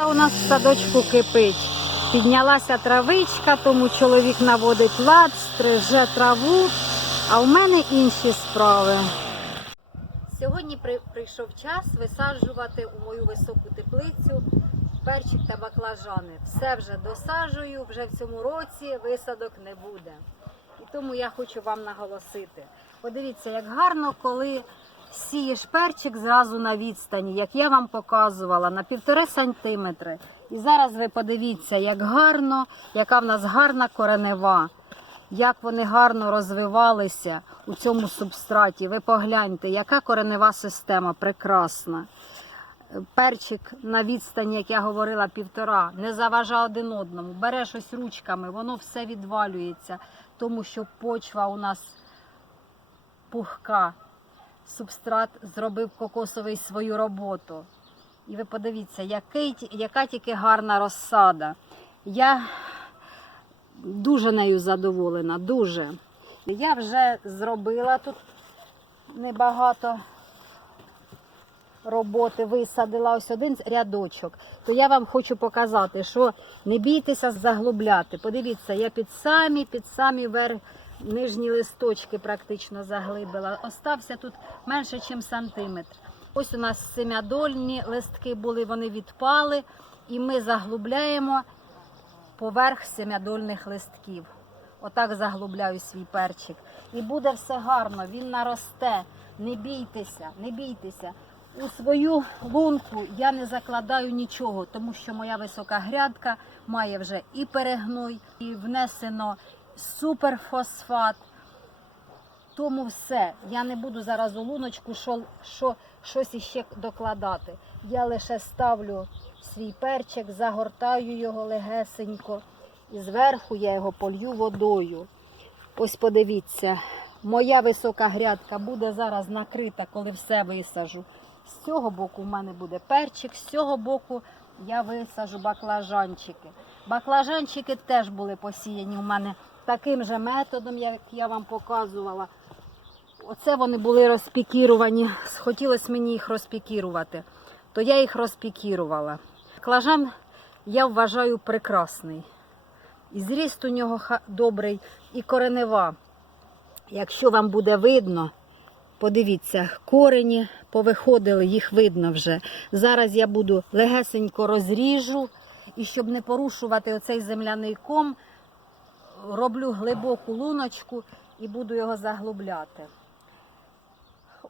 У нас в садочку кипить. Піднялася травичка, тому чоловік наводить лад, стриже траву, а в мене інші справи. Сьогодні при- прийшов час висаджувати у мою високу теплицю перчик та баклажани. Все вже досаджую, вже в цьому році висадок не буде. І тому я хочу вам наголосити. Подивіться, як гарно, коли сієш перчик зразу на відстані, як я вам показувала, на півтори сантиметри. І зараз ви подивіться, як гарно, яка в нас гарна коренева, як вони гарно розвивалися у цьому субстраті. Ви погляньте, яка коренева система прекрасна. Перчик на відстані, як я говорила, півтора, не заважа один одному. Береш ось ручками, воно все відвалюється, тому що почва у нас пухка. Субстрат зробив кокосовий свою роботу. І ви подивіться, який, яка тільки гарна розсада. Я дуже нею задоволена, дуже. Я вже зробила тут небагато роботи, висадила ось один рядочок. То я вам хочу показати, що не бійтеся заглубляти. Подивіться, я під самі, під самі верх нижні листочки практично заглибила. Остався тут менше, ніж сантиметр. Ось у нас семядольні листки були, вони відпали, і ми заглубляємо поверх семядольних листків. Отак заглубляю свій перчик. І буде все гарно, він наросте. Не бійтеся, не бійтеся. У свою лунку я не закладаю нічого, тому що моя висока грядка має вже і перегной, і внесено суперфосфат. Тому все. Я не буду зараз у луночку що, що, щось іще докладати. Я лише ставлю свій перчик, загортаю його легесенько, і зверху я його полью водою. Ось подивіться, моя висока грядка буде зараз накрита, коли все висажу. З цього боку в мене буде перчик, з цього боку я висажу баклажанчики. Баклажанчики теж були посіяні у мене таким же методом, як я вам показувала. Оце вони були розпікіровані. Хотілося мені їх розпікірувати, то я їх розпікірувала. Баклажан я вважаю прекрасний. І зріст у нього добрий, і коренева. Якщо вам буде видно, подивіться, корені повиходили, їх видно вже. Зараз я буду легесенько розріжу, і щоб не порушувати оцей земляний ком, роблю глибоку луночку і буду його заглубляти.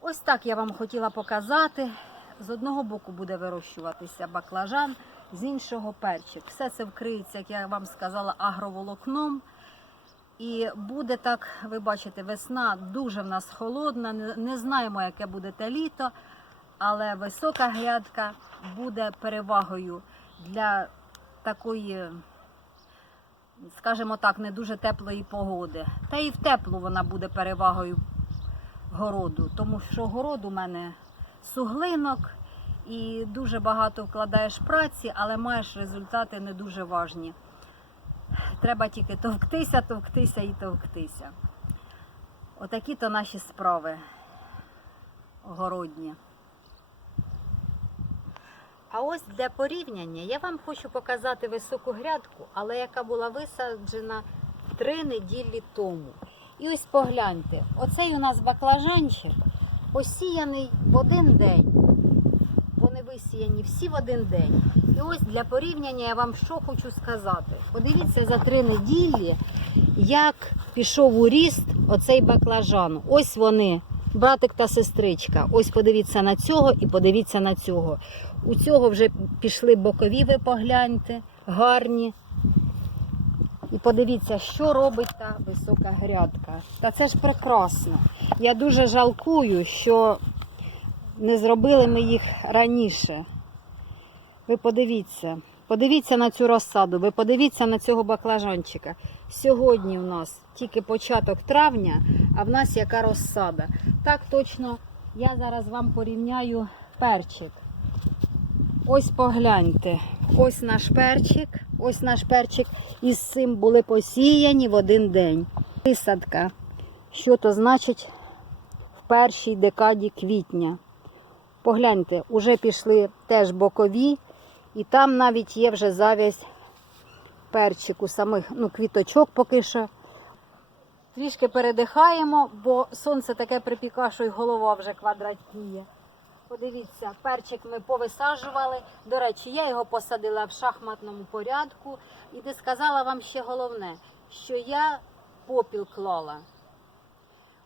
Ось так я вам хотіла показати. З одного боку буде вирощуватися баклажан, з іншого перчик. Все це вкриється, як я вам сказала, агроволокном. І буде так, ви бачите, весна дуже в нас холодна, не, знаємо, яке буде те літо, але висока грядка буде перевагою для такої, скажімо так, не дуже теплої погоди. Та і в теплу вона буде перевагою городу, тому що город у мене суглинок і дуже багато вкладаєш праці, але маєш результати не дуже важні. Треба тільки товктися, товктися і товктися. Отакі то наші справи огородні. А ось для порівняння я вам хочу показати високу грядку, але яка була висаджена три неділі тому. І ось погляньте, оцей у нас баклажанчик посіяний в один день. Вони висіяні всі в один день. І ось для порівняння я вам що хочу сказати. Подивіться за три неділі, як пішов у ріст оцей баклажан. Ось вони, братик та сестричка. Ось подивіться на цього і подивіться на цього. У цього вже пішли бокові, ви погляньте, гарні. І подивіться, що робить та висока грядка. Та це ж прекрасно. Я дуже жалкую, що не зробили ми їх раніше. Ви подивіться, подивіться на цю розсаду, ви подивіться на цього баклажанчика. Сьогодні у нас тільки початок травня, а в нас яка розсада. Так точно я зараз вам порівняю перчик. Ось погляньте. Ось наш перчик, ось наш перчик. Із цим були посіяні в один день. Висадка. Що то значить в першій декаді квітня? Погляньте, уже пішли теж бокові І там навіть є вже зав'язь перчику, самих ну, квіточок поки що. Трішки передихаємо, бо сонце таке припіка, що й голова вже квадратніє. Подивіться, перчик ми повисаджували. До речі, я його посадила в шахматному порядку. І не сказала вам ще головне, що я попіл клала.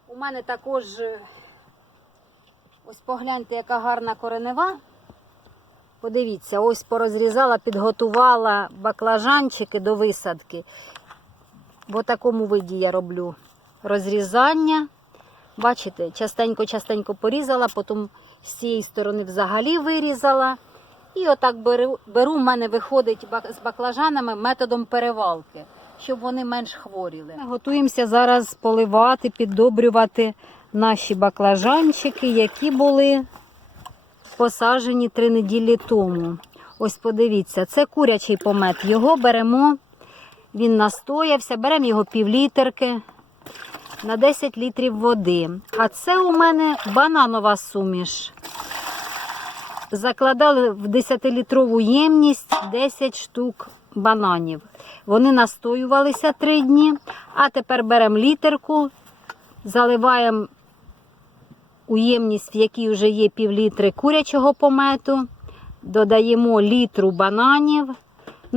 У мене також, е, ось погляньте, яка гарна коренева. Подивіться, ось порозрізала, підготувала баклажанчики до висадки. В такому виді я роблю розрізання. Бачите, частенько-частенько порізала, потім з цієї сторони взагалі вирізала. І отак беру, беру в мене виходить з баклажанами методом перевалки, щоб вони менш хворіли. Готуємося зараз поливати, піддобрювати наші баклажанчики, які були посаджені три неділі тому. Ось подивіться, це курячий помет. Його беремо, він настоявся, беремо його півлітерки на 10 літрів води. А це у мене бананова суміш. Закладали в 10-літрову ємність 10 штук бананів. Вони настоювалися 3 дні, а тепер беремо літерку, заливаємо у ємність, в якій вже є півлітри курячого помету, додаємо літру бананів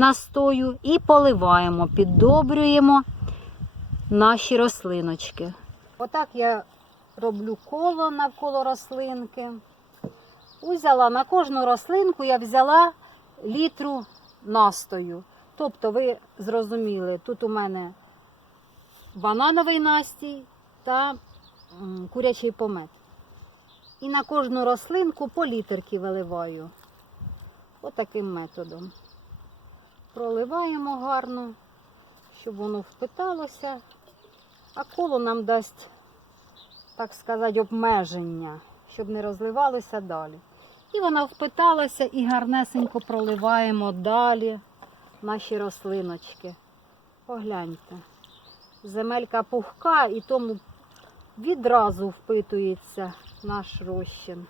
настою і поливаємо, піддобрюємо наші рослиночки. Отак я роблю коло навколо рослинки. Узяла на кожну рослинку я взяла літру настою. Тобто, ви зрозуміли, тут у мене банановий настій та курячий помет. І на кожну рослинку по літерки виливаю. Отаким методом. Проливаємо гарно, щоб воно впиталося, а коло нам дасть, так сказати, обмеження, щоб не розливалося далі. І вона впиталася і гарнесенько проливаємо далі наші рослиночки. Погляньте. Земелька пухка і тому відразу впитується наш розчин.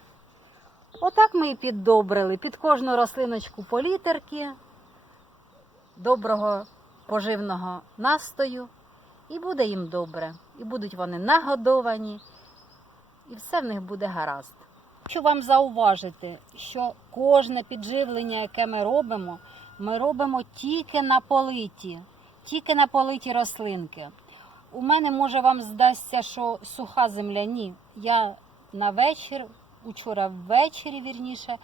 Отак ми і піддобрили. Під кожну рослиночку по літерки, доброго поживного настою, і буде їм добре. І будуть вони нагодовані, і все в них буде гаразд. Хочу вам зауважити, що кожне підживлення, яке ми робимо, ми робимо тільки на политі, тільки на политі рослинки. У мене може вам здасться, що суха земля. Ні. Я на вечір, учора ввечері, вірніше,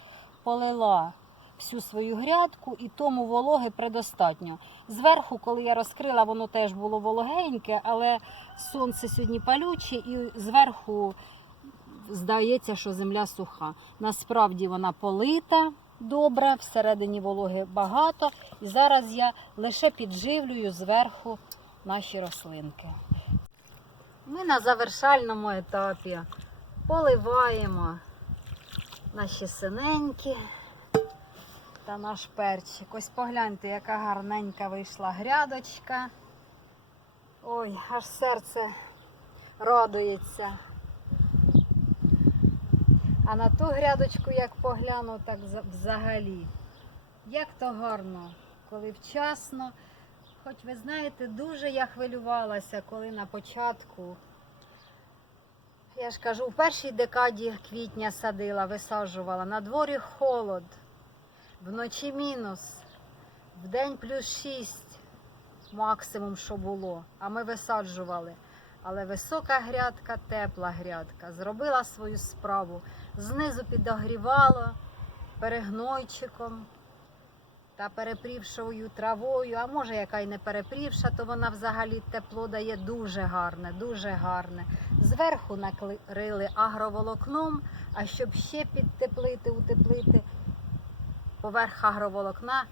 полила всю свою грядку і тому вологи предостатньо. Зверху, коли я розкрила, воно теж було вологеньке, але сонце сьогодні палюче, і зверху здається, що земля суха. Насправді вона полита добре, всередині вологи багато. І зараз я лише підживлюю зверху наші рослинки. Ми на завершальному етапі поливаємо наші синенькі та наш перчик. Ось погляньте, яка гарненька вийшла грядочка. Ой, аж серце радується. А на ту грядочку, як погляну, так взагалі. Як то гарно, коли вчасно. Хоч ви знаєте, дуже я хвилювалася, коли на початку. Я ж кажу, в першій декаді квітня садила, висаджувала. На дворі холод, вночі мінус, вдень плюс 6 максимум, що було. А ми висаджували. Але висока грядка, тепла грядка. Зробила свою справу. Знизу підогрівало перегнойчиком та перепрівшою травою, а може, яка й не перепрівша, то вона взагалі тепло дає дуже гарне, дуже гарне. Зверху накрили агроволокном, а щоб ще підтеплити, утеплити поверх агроволокна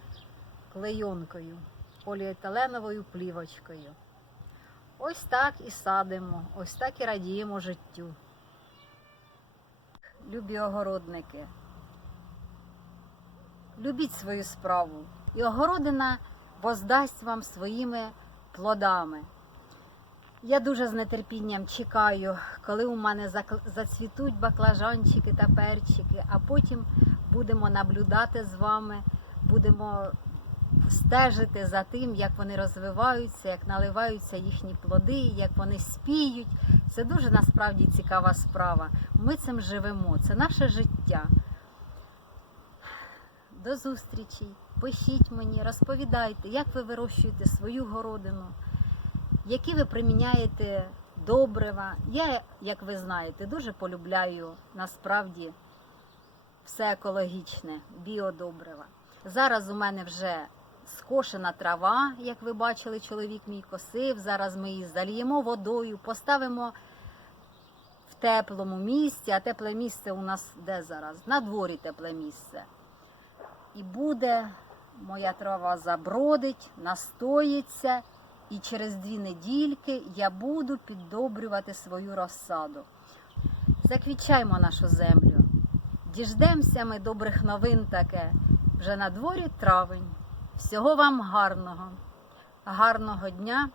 клейонкою, поліетиленовою плівочкою. Ось так і садимо, ось так і радіємо життю. Любі огородники, любіть свою справу, і огородина воздасть вам своїми плодами. Я дуже з нетерпінням чекаю, коли у мене зацвітуть баклажанчики та перчики, а потім будемо наблюдати з вами будемо стежити за тим, як вони розвиваються, як наливаються їхні плоди, як вони спіють. Це дуже насправді цікава справа. Ми цим живемо, це наше життя. До зустрічі. Пишіть мені, розповідайте, як ви вирощуєте свою городину, які ви приміняєте добрива. Я, як ви знаєте, дуже полюбляю насправді все екологічне, біодобрива. Зараз у мене вже скошена трава, як ви бачили, чоловік мій косив. Зараз ми її зальємо водою, поставимо в теплому місці, а тепле місце у нас де зараз? На дворі тепле місце. І буде моя трава забродить, настоїться, і через дві недільки я буду піддобрювати свою розсаду. Заквічаймо нашу землю. Діждемося ми добрих новин таке. Вже на дворі травень. Всього вам гарного, гарного дня